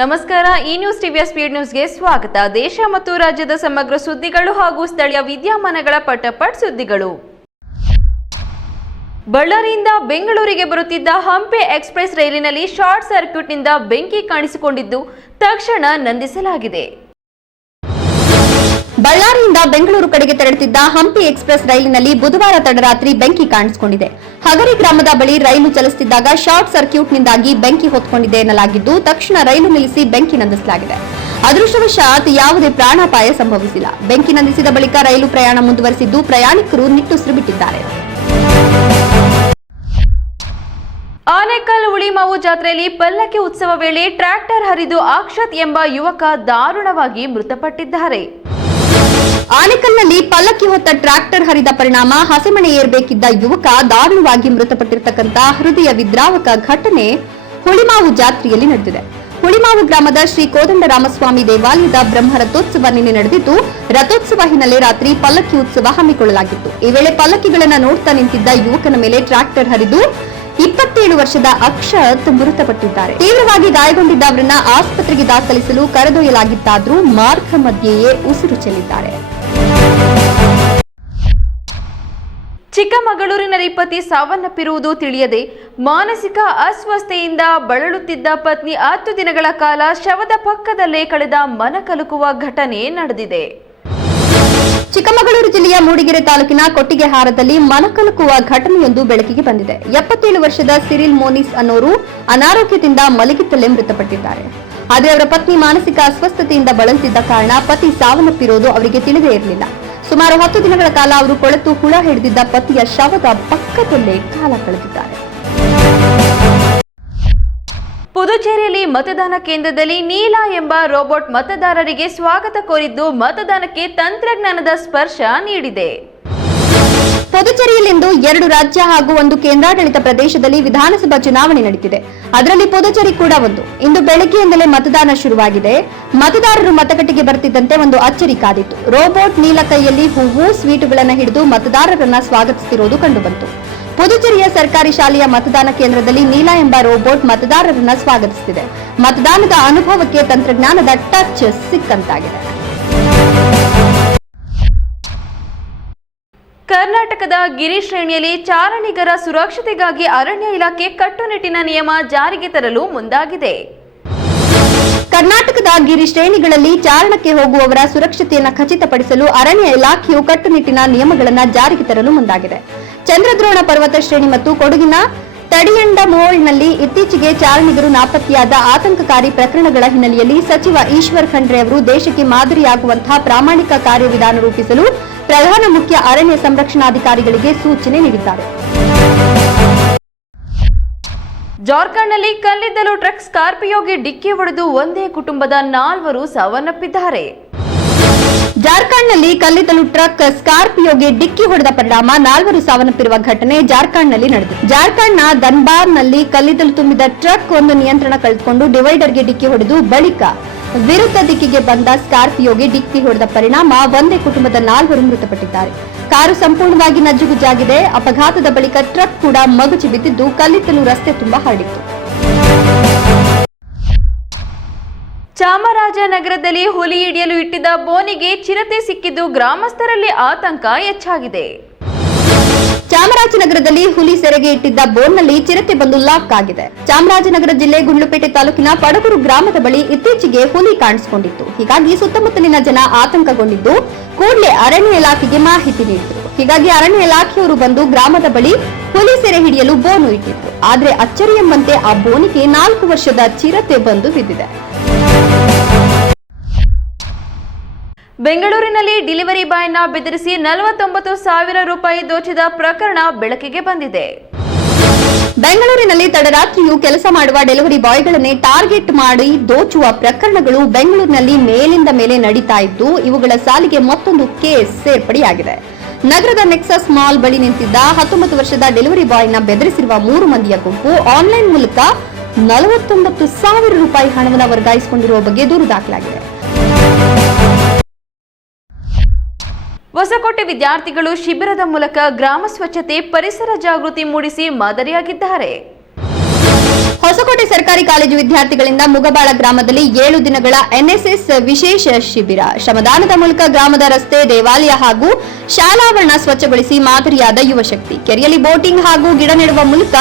ನಮಸ್ಕಾರ. ಈ ನ್ಯೂಸ್ ಟಿವಿಯ ಸ್ಪೀಡ್ ನ್ಯೂಸ್ಗೆ ಸ್ವಾಗತ. ದೇಶ ಮತ್ತು ರಾಜ್ಯದ ಸಮಗ್ರ ಸುದ್ದಿಗಳು ಹಾಗೂ ಸ್ಥಳೀಯ ವಿದ್ಯಮಾನಗಳ ಪಟಪಟ್ ಸುದ್ದಿಗಳು. ಬಳ್ಳಾರಿಯಿಂದ ಬೆಂಗಳೂರಿಗೆ ಬರುತ್ತಿದ್ದ ಹಂಪಿ ಎಕ್ಸ್‌ಪ್ರೆಸ್ ರೈಲಿನಲ್ಲಿ ಶಾರ್ಟ್ ಸರ್ಕ್ಯೂಟ್ನಿಂದ ಬೆಂಕಿ ಕಾಣಿಸಿಕೊಂಡಿದ್ದು ತಕ್ಷಣ ನಂದಿಸಲಾಗಿದೆ. ಬಳ್ಳಾರಿಯಿಂದ ಬೆಂಗಳೂರು ಕಡೆಗೆ ತೆರಳುತ್ತಿದ್ದ ಹಂಪಿ ಎಕ್ಸ್‌ಪ್ರೆಸ್ ರೈಲಿನಲ್ಲಿ ಬುಧವಾರ ತಡರಾತ್ರಿ ಬೆಂಕಿ ಕಾಣಿಸಿಕೊಂಡಿದೆ. ಹಗರಿ ಗ್ರಾಮದ ಬಳಿ ರೈಲು ಚಲಿಸುತ್ತಿದ್ದಾಗ ಶಾರ್ಟ್ ಸರ್ಕ್ಯೂಟ್ನಿಂದಾಗಿ ಬೆಂಕಿ ಹೊತ್ಕೊಂಡಿದೆ ಎನ್ನಲಾಗಿದ್ದು, ತಕ್ಷಣ ರೈಲು ನಿಲ್ಲಿಸಿ ಬೆಂಕಿ ನಂದಿಸಲಾಗಿದೆ. ಅದೃಷ್ಟವಶಾತ್ ಯಾವುದೇ ಪ್ರಾಣಾಪಾಯ ಸಂಭವಿಸಿಲ್ಲ. ಬೆಂಕಿ ನಂದಿಸಿದ ಬಳಿಕ ರೈಲು ಪ್ರಯಾಣ ಮುಂದುವರೆಸಿದ್ದು, ಪ್ರಯಾಣಿಕರು ನಿಟ್ಟುಸಿರು ಬಿಟ್ಟಿದ್ದಾರೆ. ಆನೇಕಲ್ ಹುಳಿಮಾವು ಜಾತ್ರೆಯಲ್ಲಿ ಪಲ್ಲಕ್ಕಿ ಉತ್ಸವ ವೇಳೆ ಟ್ರ್ಯಾಕ್ಟರ್ ಹರಿದು ಅಕ್ಷತ್ ಎಂಬ ಯುವಕ ದಾರುಣವಾಗಿ ಮೃತಪಟ್ಟಿದ್ದಾರೆ. ಆನೇಕಲ್ನಲ್ಲಿ ಪಲ್ಲಕ್ಕಿ ಹೊತ್ತ ಟ್ರ್ಯಾಕ್ಟರ್ ಹರಿದ ಪರಿಣಾಮ ಹಸೆಮಣೆ ಏರಬೇಕಿದ್ದ ಯುವಕ ದಾರುಣವಾಗಿ ಮೃತಪಟ್ಟಿರತಕ್ಕಂತ ಹೃದಯ ವಿದ್ರಾವಕ ಘಟನೆ ಹುಳಿಮಾವು ಜಾತ್ರೆಯಲ್ಲಿ ನಡೆದಿದೆ. ಹುಳಿಮಾವು ಗ್ರಾಮದ ಶ್ರೀ ಕೋದಂಡರಾಮಸ್ವಾಮಿ ದೇವಾಲಯದ ಬ್ರಹ್ಮ ರಥೋತ್ಸವ ನಿನ್ನೆ ನಡೆದಿದ್ದು, ರಥೋತ್ಸವ ಹಿನ್ನೆಲೆ ರಾತ್ರಿ ಪಲ್ಲಕ್ಕಿ ಉತ್ಸವ ಹಮ್ಮಿಕೊಳ್ಳಲಾಗಿತ್ತು. ಈ ವೇಳೆ ಪಲ್ಲಕ್ಕಿಗಳನ್ನು ನೋಡ್ತಾ ನಿಂತಿದ್ದ ಯುವಕನ ಮೇಲೆ ಟ್ರ್ಯಾಕ್ಟರ್ ಹರಿದು 27 ವರ್ಷದ ಅಕ್ಷತ್ ಮೃತಪಟ್ಟಿದ್ದಾರೆ. ತೀವ್ರವಾಗಿ ಗಾಯಗೊಂಡಿದ್ದ ಅವರನ್ನ ಆಸ್ಪತ್ರೆಗೆ ದಾಖಲಿಸಲು ಕರೆದೊಯ್ಯಲಾಗಿತ್ತಾದ್ರೂ ಮಾರ್ಗ ಮಧ್ಯೆಯೇ ಉಸಿರು ಚೆಲ್ಲಿದ್ದಾರೆ. ಚಿಕ್ಕಮಗಳೂರಿನಲ್ಲಿ ಪತಿ ಸಾವನ್ನಪ್ಪಿರುವುದು ತಿಳಿಯದೆ ಮಾನಸಿಕ ಅಸ್ವಸ್ಥತೆಯಿಂದ ಬಳಲುತ್ತಿದ್ದ ಪತ್ನಿ 10 ದಿನಗಳ ಕಾಲ ಶವದ ಪಕ್ಕದಲ್ಲೇ ಕಳೆದ ಮನಕಲುಕುವ ಘಟನೆ ನಡೆದಿದೆ. ಚಿಕ್ಕಮಗಳೂರು ಜಿಲ್ಲೆಯ ಮೂಡಿಗೆರೆ ತಾಲೂಕಿನ ಕೊಟ್ಟಿಗೆಹಾರದಲ್ಲಿ ಮನಕಲುಕುವ ಘಟನೆಯೊಂದು ಬೆಳಕಿಗೆ ಬಂದಿದೆ. 77 ವರ್ಷದ ಸಿರಿಲ್ ಮೋನಿಸ್ ಅನ್ನೋರು ಅನಾರೋಗ್ಯದಿಂದ ಮಲಗಿದ್ದಲ್ಲೇ ಮೃತಪಟ್ಟಿದ್ದಾರೆ. ಆದರೆ ಅವರ ಪತ್ನಿ ಮಾನಸಿಕ ಅಸ್ವಸ್ಥತೆಯಿಂದ ಬಳಲುತ್ತಿದ್ದ ಕಾರಣ ಪತಿ ಸಾವನ್ನಪ್ಪಿರೋದು ಅವರಿಗೆ ತಿಳಿದೇ ಇರಲಿಲ್ಲ. ಸುಮಾರು 10 ದಿನಗಳ ಕಾಲ ಅವರು ಕೊಳೆತು ಹುಳ ಹಿಡಿದಿದ್ದ ಪತಿಯ ಶವದ ಪಕ್ಕದಲ್ಲೇ ಕಾಲ ಕಳೆದಿದ್ದಾರೆ. ಪುದುಚೇರಿಯಲ್ಲಿ ಮತದಾನ ಕೇಂದ್ರದಲ್ಲಿ ನೀಲಾ ಎಂಬ ರೋಬೋಟ್ ಮತದಾರರಿಗೆ ಸ್ವಾಗತ ಕೋರಿದ್ದು ಮತದಾನಕ್ಕೆ ತಂತ್ರಜ್ಞಾನದ ಸ್ಪರ್ಶ ನೀಡಿದೆ. ಪುದುಚೇರಿಯಲ್ಲಿಂದು 2 ರಾಜ್ಯ ಹಾಗೂ 1 ಕೇಂದ್ರಾಡಳಿತ ಪ್ರದೇಶದಲ್ಲಿ ವಿಧಾನಸಭಾ ಚುನಾವಣೆ ನಡೆದಿದೆ. ಅದರಲ್ಲಿ ಪುದುಚೇರಿ ಕೂಡ ಒಂದು. ಇಂದು ಬೆಳಗ್ಗೆಯಿಂದಲೇ ಮತದಾನ ಶುರುವಾಗಿದೆ. ಮತದಾರರು ಮತಗಟ್ಟೆಗೆ ಬರುತ್ತಿದ್ದಂತೆ ಒಂದು ಅಚ್ಚರಿ ಕಾದಿತ್ತು. ರೋಬೋಟ್ ನೀಲ ಕೈಯಲ್ಲಿ ಹೂವು, ಸ್ವೀಟುಗಳನ್ನು ಹಿಡಿದು ಮತದಾರರನ್ನ ಸ್ವಾಗತಿಸುತ್ತಿರುವುದು ಕಂಡುಬಂತು. ಪುದುಚೇರಿಯ ಸರ್ಕಾರಿ ಶಾಲೆಯ ಮತದಾನ ಕೇಂದ್ರದಲ್ಲಿ ನೀಲಾ ಎಂಬ ರೋಬೋಟ್ ಮತದಾರರನ್ನ ಸ್ವಾಗತಿಸುತ್ತಿದೆ. ಮತದಾನದ ಅನುಭವಕ್ಕೆ ತಂತ್ರಜ್ಞಾನದ ಟಚ್ ಸಿಕ್ಕಂತಾಗಿದೆ. ಕರ್ನಾಟಕದ ಗಿರಿ ಶ್ರೇಣಿಯಲ್ಲಿ ಚಾರಣಿಗರ ಸುರಕ್ಷತೆಗಾಗಿ ಅರಣ್ಯ ಇಲಾಖೆ ಕಟ್ಟುನಿಟ್ಟಿನ ನಿಯಮ ಜಾರಿಗೆ ತರಲು ಮುಂದಾಗಿದೆ. ಕರ್ನಾಟಕದ ಗಿರಿ ಶ್ರೇಣಿಗಳಲ್ಲಿ ಚಾರಣಕ್ಕೆ ಹೋಗುವವರ ಸುರಕ್ಷತೆಯನ್ನು ಖಚಿತಪಡಿಸಲು ಅರಣ್ಯ ಇಲಾಖೆಯು ಕಟ್ಟುನಿಟ್ಟಿನ ನಿಯಮಗಳನ್ನು ಜಾರಿಗೆ ತರಲು ಮುಂದಾಗಿದೆ. ಚಂದ್ರದ್ರೋಣ ಪರ್ವತ ಶ್ರೇಣಿ ಮತ್ತು ಕೊಡಗಿನ ತಡಿಯಂಡಮೋಳ್ನಲ್ಲಿ ಇತ್ತೀಚೆಗೆ ಚಾರಣಿಗರು ನಾಪತ್ತೆಯಾದ ಆತಂಕಕಾರಿ ಪ್ರಕರಣಗಳ ಹಿನ್ನೆಲೆಯಲ್ಲಿ ಸಚಿವ ಈಶ್ವರ್ ಖಂಡ್ರೆ ಅವರು ದೇಶಕ್ಕೆ ಮಾದರಿಯಾಗುವಂತಹ ಪ್ರಾಮಾಣಿಕ ಕಾರ್ಯವಿಧಾನ ರೂಪಿಸಲು ಪ್ರಧಾನ ಮುಖ್ಯ ಅರಣ್ಯ ಸಂರಕ್ಷಣಾಧಿಕಾರಿಗಳಿಗೆ ಸೂಚನೆ ನೀಡಿದ್ದಾರೆ. ಜಾರ್ಖಂಡ್ನಲ್ಲಿ ಕಲ್ಲಿದ್ದಲು ಟ್ರಕ್ ಸ್ಕಾರ್ಪಿಯೋಗೆ ಡಿಕ್ಕಿ ಹೊಡೆದು ಒಂದೇ ಕುಟುಂಬದ 4 ಸಾವನ್ನಪ್ಪಿದ್ದಾರೆ. ಜಾರ್ಖಂಡ್ನಲ್ಲಿ ಕಲ್ಲಿದ್ದಲು ಟ್ರಕ್ ಸ್ಕಾರ್ಪಿಯೋಗೆ ಡಿಕ್ಕಿ ಹೊಡೆದ ಪರಿಣಾಮ 4 ಸಾವನ್ನಪ್ಪಿರುವ ಘಟನೆ ಜಾರ್ಖಂಡ್ನಲ್ಲಿ ನಡೆದಿದೆ. ಜಾರ್ಖಂಡ್ನ ಧನ್ಬಾರ್ನಲ್ಲಿ ಕಲ್ಲಿದ್ದಲು ತುಂಬಿದ ಟ್ರಕ್ ಒಂದು ನಿಯಂತ್ರಣ ಕಳೆದುಕೊಂಡು ಡಿವೈಡರ್ಗೆ ಡಿಕ್ಕಿ ಹೊಡೆದು ಬಳಿಕ ವಿರುದ್ಧ ದಿಕ್ಕಿಗೆ ಬಂದ ಸ್ಕಾರ್ಪಿಯೋಗೆ ಡಿಕ್ಕಿ ಹೊಡೆದ ಪರಿಣಾಮ ಒಂದೇ ಕುಟುಂಬದ 4 ಮೃತಪಟ್ಟಿದ್ದಾರೆ. ಕಾರು ಸಂಪೂರ್ಣವಾಗಿ ನಜ್ಜುಗುಜ್ಜಾಗಿದೆ. ಅಪಘಾತದ ಬಳಿಕ ಟ್ರಕ್ ಕೂಡ ಮಗುಚಿ ಬಿದ್ದಿದ್ದು ಕಲ್ಲಿದ್ದಲು ರಸ್ತೆ ತುಂಬಾ ಹರಡಿತ್ತು. ಚಾಮರಾಜನಗರದಲ್ಲಿ ಹುಲಿ ಹಿಡಿಯಲು ಇಟ್ಟಿದ್ದ ಬೋನಿಗೆ ಚಿರತೆ ಸಿಕ್ಕಿದ್ದು ಗ್ರಾಮಸ್ಥರಲ್ಲಿ ಆತಂಕ ಹೆಚ್ಚಾಗಿದೆ. ಚಾಮರಾಜನಗರದಲ್ಲಿ ಹುಲಿ ಸೆರೆಗೆ ಇಟ್ಟಿದ್ದ ಬೋನ್ನಲ್ಲಿ ಚಿರತೆ ಬಂದು ಲಾಕ್ ಆಗಿದೆ. ಚಾಮರಾಜನಗರ ಜಿಲ್ಲೆ ಗುಂಡ್ಲುಪೇಟೆ ತಾಲೂಕಿನ ಪಡಗೂರು ಗ್ರಾಮದ ಬಳಿ ಇತ್ತೀಚೆಗೆ ಹುಲಿ ಕಾಣಿಸಿಕೊಂಡಿತ್ತು. ಹೀಗಾಗಿ ಸುತ್ತಮುತ್ತಲಿನ ಜನ ಆತಂಕಗೊಂಡಿದ್ದು ಕೂಡಲೇ ಅರಣ್ಯ ಇಲಾಖೆಗೆ ಮಾಹಿತಿ ನೀಡಿದರು. ಹೀಗಾಗಿ ಅರಣ್ಯ ಇಲಾಖೆಯವರು ಬಂದು ಗ್ರಾಮದ ಬಳಿ ಹುಲಿ ಸೆರೆ ಹಿಡಿಯಲು ಬೋನು ಇಟ್ಟಿದ್ರು. ಆದ್ರೆ ಅಚ್ಚರಿ ಎಂಬಂತೆ ಆ ಬೋನಿಗೆ 4 ವರ್ಷದ ಚಿರತೆ ಬಂದು ಬಿದ್ದಿದೆ. ಬೆಂಗಳೂರಿನಲ್ಲಿ ಡೆಲಿವರಿ ಬಾಯ್ನ ಬೆದರಿಸಿ 49,000 ರೂಪಾಯಿ ದೋಚಿದ ಪ್ರಕರಣ ಬೆಳಕಿಗೆ ಬಂದಿದೆ. ಬೆಂಗಳೂರಿನಲ್ಲಿ ತಡರಾತ್ರಿಯೂ ಕೆಲಸ ಮಾಡುವ ಡೆಲಿವರಿ ಬಾಯ್ಗಳನ್ನೇ ಟಾರ್ಗೆಟ್ ಮಾಡಿ ದೋಚುವ ಪ್ರಕರಣಗಳು ಬೆಂಗಳೂರಿನಲ್ಲಿ ಮೇಲಿಂದ ಮೇಲೆ ನಡೀತಾ ಇದ್ದು, ಇವುಗಳ ಸಾಲಿಗೆ ಮತ್ತೊಂದು ಕೇಸ್ ಸೇರ್ಪಡೆಯಾಗಿದೆ. ನಗರದ ನೆಕ್ಸಸ್ ಮಾಲ್ ಬಳಿ ನಿಂತಿದ್ದ 19 ವರ್ಷದ ಡೆಲಿವರಿ ಬಾಯ್ನ ಬೆದರಿಸಿರುವ 3 ಮಂದಿಯ ಗುಂಪು ಆನ್ಲೈನ್ ಮೂಲಕ 49,000 ರೂಪಾಯಿ ಹಣವನ್ನು ವರ್ಗಾಯಿಸಿಕೊಂಡಿರುವ ಬಗ್ಗೆ ದೂರು ದಾಖಲಾಗಿದೆ. ಹೊಸಕೋಟೆ ವಿದ್ಯಾರ್ಥಿಗಳು ಶಿಬಿರದ ಮೂಲಕ ಗ್ರಾಮ ಸ್ವಚ್ಛತೆ, ಪರಿಸರ ಜಾಗೃತಿ ಮೂಡಿಸಿ ಮಾದರಿಯಾಗಿದ್ದಾರೆ. ಹೊಸಕೋಟೆ ಸರ್ಕಾರಿ ಕಾಲೇಜು ವಿದ್ಯಾರ್ಥಿಗಳಿಂದ ಮುಗಬಾಳ ಗ್ರಾಮದಲ್ಲಿ 7 ದಿನಗಳ ಎನ್ಎಸ್ಎಸ್ ವಿಶೇಷ ಶಿಬಿರ. ಶ್ರಮದಾನದ ಮೂಲಕ ಗ್ರಾಮದ ರಸ್ತೆ, ದೇವಾಲಯ ಹಾಗೂ ಶಾಲಾವರಣ ಸ್ವಚ್ಛಗೊಳಿಸಿ ಮಾದರಿಯಾದ ಯುವಶಕ್ತಿ. ಕೆರೆಯಲ್ಲಿ ಬೋಟಿಂಗ್ ಹಾಗೂ ಗಿಡ ನೆಡುವ ಮೂಲಕ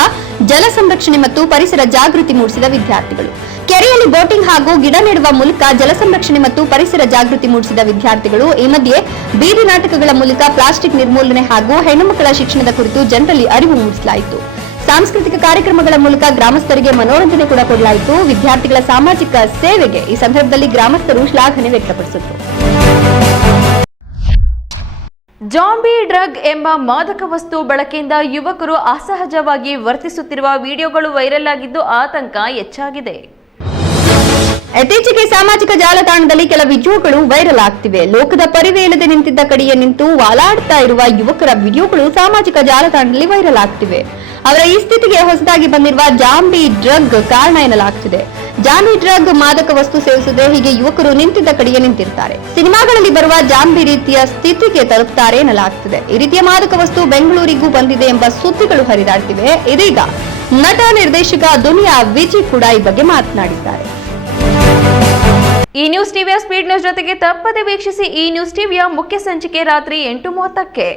ಜಲ ಸಂರಕ್ಷಣೆ ಮತ್ತು ಪರಿಸರ ಜಾಗೃತಿ ಮೂಡಿಸಿದ ವಿದ್ಯಾರ್ಥಿಗಳು. ಕೆರೆಯಲ್ಲಿ ಬೋಟಿಂಗ್ ಹಾಗೂ ಗಿಡ ನೆಡುವ ಮೂಲಕ ಜಲ ಸಂರಕ್ಷಣೆ ಮತ್ತು ಪರಿಸರ ಜಾಗೃತಿ ಮೂಡಿಸಿದ ವಿದ್ಯಾರ್ಥಿಗಳು ಈ ಮಧ್ಯೆ ಬೀದಿ ನಾಟಕಗಳ ಮೂಲಕ ಪ್ಲಾಸ್ಟಿಕ್ ನಿರ್ಮೂಲನೆ ಹಾಗೂ ಹೆಣ್ಣು ಮಕ್ಕಳ ಶಿಕ್ಷಣದ ಕುರಿತು ಜನರಲ್ಲಿ ಅರಿವು ಮೂಡಿಸಲಾಯಿತು. ಸಾಂಸ್ಕೃತಿಕ ಕಾರ್ಯಕ್ರಮಗಳ ಮೂಲಕ ಗ್ರಾಮಸ್ಥರಿಗೆ ಮನೋರಂಜನೆ ಕೂಡ ಕೊಡಲಾಯಿತು. ವಿದ್ಯಾರ್ಥಿಗಳ ಸಾಮಾಜಿಕ ಸೇವೆಗೆ ಈ ಸಂದರ್ಭದಲ್ಲಿ ಗ್ರಾಮಸ್ಥರು ಶ್ಲಾಘನೆ ವ್ಯಕ್ತಪಡಿಸಿದರು. ಜಾಂಬಿ ಡ್ರಗ್ ಎಂಬ ಮಾದಕ ವಸ್ತು ಬಳಕೆಯಿಂದ ಯುವಕರು ಅಸಹಜವಾಗಿ ವರ್ತಿಸುತ್ತಿರುವ ವಿಡಿಯೋಗಳು ವೈರಲ್ ಆಗಿದ್ದು ಆತಂಕ ಹೆಚ್ಚಾಗಿದೆ. ಇತ್ತೀಚೆಗೆ ಸಾಮಾಜಿಕ ಜಾಲತಾಣದಲ್ಲಿ ಕೆಲ ವಿಡಿಯೋಗಳು ವೈರಲ್ ಆಗ್ತಿವೆ. ಲೋಕದ ಪರಿವೇ ಇಲ್ಲದೆ ನಿಂತಿದ್ದ ಕಡೆಯೇ ನಿಂತು ವಾಲಾಡ್ತಾ ಇರುವ ಯುವಕರ ವಿಡಿಯೋಗಳು ಸಾಮಾಜಿಕ ಜಾಲತಾಣದಲ್ಲಿ ವೈರಲ್ ಆಗ್ತಿವೆ. ಅವರ ಈ ಸ್ಥಿತಿಗೆ ಹೊಸದಾಗಿ ಬಂದಿರುವ ಜಾಂಬಿ ಡ್ರಗ್ ಕಾರಣ ಎನ್ನಲಾಗ್ತಿದೆ. ಜಾಂಬಿ ಡ್ರಗ್ ಮಾದಕ ವಸ್ತು ಸೇವಿಸದೆ ಹೀಗೆ ಯುವಕರು ನಿಂತಿದ್ದ ಕಡೆಯೇ ನಿಂತಿರ್ತಾರೆ. ಸಿನಿಮಾಗಳಲ್ಲಿ ಬರುವ ಜಾಂಬಿ ರೀತಿಯ ಸ್ಥಿತಿಗೆ ತಲುಪ್ತಾರೆ ಎನ್ನಲಾಗ್ತಿದೆ. ಈ ರೀತಿಯ ಮಾದಕ ವಸ್ತು ಬೆಂಗಳೂರಿಗೂ ಬಂದಿದೆ ಎಂಬ ಸುದ್ದಿಗಳು ಹರಿದಾಡ್ತಿವೆ. ಇದೀಗ ನಟ ನಿರ್ದೇಶಕ ದುನಿಯಾ ವಿಜಯ್ ಕೂಡ ಈ ಬಗ್ಗೆ ಮಾತನಾಡಿದ್ದಾರೆ. ಈ ನ್ಯೂಸ್ ಟಿವಿಯ ಸ್ಪೀಡ್ ನ್ಯೂಸ್ ಜೊತೆಗೆ ತಪ್ಪದೆ ವೀಕ್ಷಿಸಿ. ಈ ನ್ಯೂಸ್ ಟಿವಿಯ ಮುಖ್ಯ ಸಂಚಿಕೆ ರಾತ್ರಿ 8:30ಕ್ಕೆ.